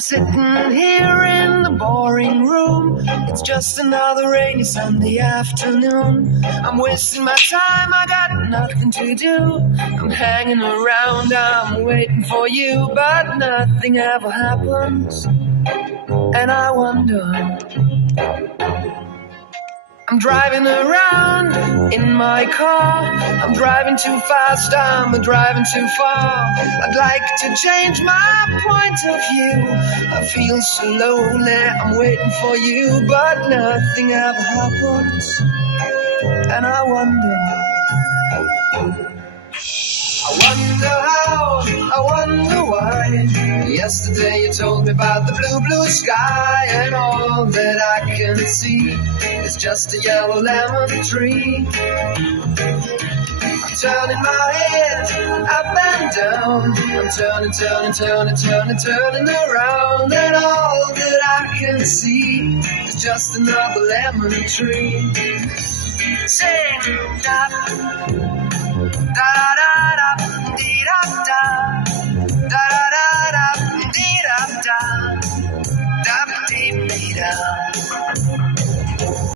sitting here in the boring room. It's just another rainy Sunday afternoon. I'm wasting my time, I got nothing to do. I'm hanging around, I'm waiting for you, but nothing ever happens. And I wonder, I'm driving around in my car. I'm driving too fast, I'm driving too far. I'd like to change my point of view. I feel so lonely, I'm waiting for you, but nothing ever happens. And I wonder how, I wonder why. Yesterday you told me about the blue, blue sky, and all that I can see is just a yellow lemon tree. I'm turning my head up and down. I'm turning around, and all that I can see is just another lemon tree. Sing da da da da.